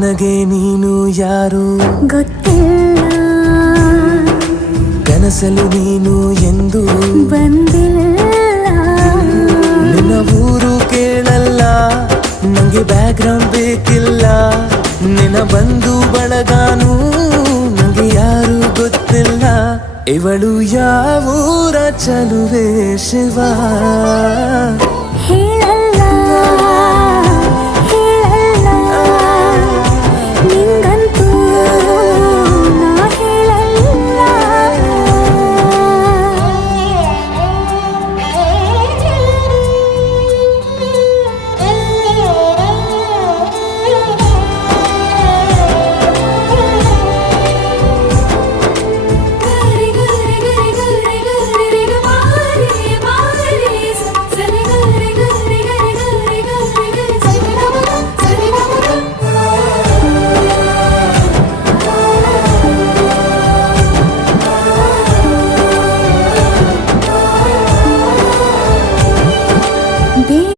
ನನಗೆ ನೀನು ಯಾರು ಗೊತ್ತಿಲ್ಲ, ಕನಸಲು ನೀನು ಎಂದು ಬಂದಿಲ್ಲ. ನಿನ್ನ ಊರು ಕೇಳಲ್ಲ, ನಂಗೆ ಬ್ಯಾಕ್ಗ್ರೌಂಡ್ ಬೇಕಿಲ್ಲ. ನಿನ್ನ ಬಂಧು ಬಳಗಾನು ನಂಗೆ ಯಾರು ಗೊತ್ತಿಲ್ಲ. ಇವಳು ಯಾವೂರ ಚಲುವೆ ಶಿವ.